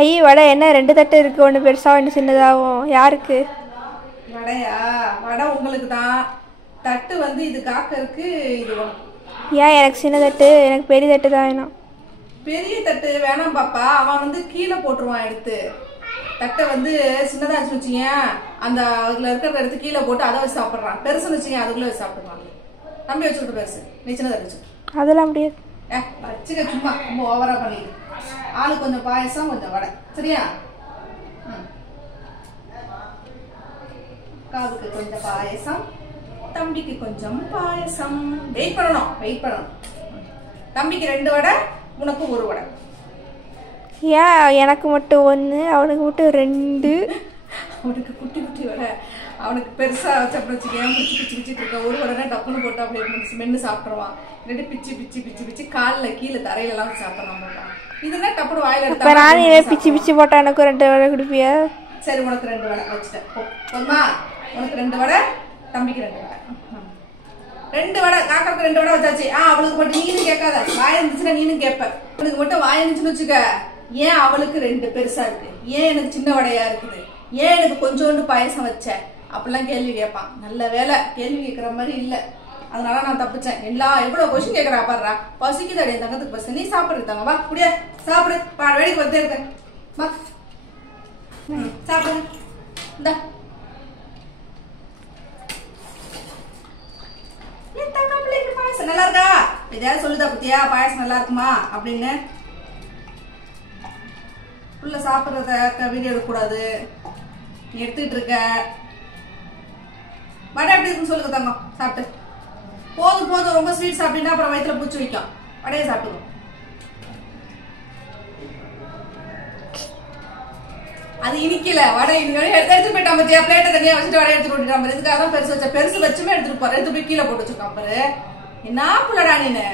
ஐய வடை என்ன 2 தட்டு இருக்கு, ஒன்று பெருசா ஒன்று சின்னதாகும். யாருக்கு வடையா? வடை உங்களுக்கு தான். தட்டு வந்து இது காக்கருக்கு, இது ஏன் எனக்கு சின்ன தட்டு, எனக்கு பெரிய தட்டு தான் வேணும். பெரிய தட்டு வேணாம் பாப்பா, அவன் வந்து கீழே போட்டுருவான் எடுத்து. தட்டை வந்து சின்னதாச்சு வச்சுங்க, அந்த அதுல இருக்கிறத எடுத்து கீழே போட்டு அதை வச்சு சாப்பிட்றான். பெருசுன்னு வச்சுங்க அதுக்குள்ள வச்சு சாப்பிடுவான். தம்பி வச்சுக்கிட்டு பெருசு, நீ சின்னதை வச்சு. அதெல்லாம் முடியாது. வச்சுக்க, சும்மா ரொம்ப ஓவரா பண்ணிடு. ஆளு கொஞ்சம் பாயசம் கொஞ்சம் வடை, சரியா? காதுக்கு கொஞ்சம் பாயசம், தம்பிக்கு கொஞ்சம் பாயசம். வெயிட் பண்ணணும். தம்பிக்கு 2 வடை, உனக்கு 1 வடை. ஏன் எனக்கு மட்டும் 1, அவனுக்கு மட்டும் 2? அவனுக்கு குட்டி குட்டி வடை, அவனுக்கு பெருசா வச்சப்பட வச்சுக்கேன். பிச்சு இருக்க 1 வடைனா டப்புன்னு போட்டு அப்படியே மென்று சாப்பிட்ருவான். இல்லாட்டி பிச்சு காலில் கீழே தரையில எல்லாம் சாப்பிட்றான். இதுனா டப்புனு வாயில எடுத்தா. நானே பிச்சு போட்டா எனக்கு 2 வடை கொடுப்பியா? சரி, உனக்கு 2 வடை வச்சுட்டேன். போதுமா? உனக்கு 2 வடை, தம்பிக்கு 2 வடை. 2 வடை, காக்காவுக்கு 2 வடை வச்சாச்சு. அவளுக்கு மட்டும் நீனும் கேட்காத, வாய் இருந்துச்சுன்னா நீனும் கேட்ப. அவளுக்கு மட்டும் வாய் இருந்துச்சுன்னு வச்சுக்க. ஏன் அவளுக்கு 2 பெருசா இருக்கு, ஏன் எனக்கு சின்ன வடையா இருக்குது, ஏன் எனக்கு கொஞ்சோண்டு பாயசம் வச்ச, அப்படிலாம் கேள்வி கேட்பான். நல்ல வேலை கேள்வி கேட்கற மாதிரி இல்ல, அதனால நான் தப்பிச்சேன். எவ்வளவு கொஸ்டின் கேட்கறா பாடுறா. பசிக்குது அடைய தங்கத்துக்கு பசி. நீ சாப்பிடுறது தாங்க, வா குடியா சாப்பிடு. வேடிக்கை பார்த்தே இருக்க, வா சாப்பிடு. இந்த பாயசம் நல்லா இருக்கா? எதையாவது சொல்லுதா பத்தியா பாயசம் நல்லா இருக்குமா அப்படின்னு? உள்ள சாப்பிட்றத வீடியோ எடுக்கக்கூடாது. நீ எடுத்துக்கிட்டு இருக்க. வடை எப்படி இருக்குன்னு சொல்லுங்க தங்கம், சாப்பிட்டு. போதும் ரொம்ப ஸ்வீட் சாப்பிட்டீங்கன்னா அப்புறம் வயிற்றுல பூச்சி வைக்கும். வடையை சாப்பிடுவோம். அது இனிக்கல வடை, எடுத்து போயிட்டான் பத்தியா. பிளேட்டை தனியா வச்சுட்டு வடை எடுத்து போட்டுட்டான். இதுக்காக தான் பெருசு வச்ச. பெருசு வச்சுமே எடுத்துட்டு போறேன். எடுத்து போய் கீழே போட்டு வச்சிருக்கான் பாரு. என்ன புள்ளடா நீனு?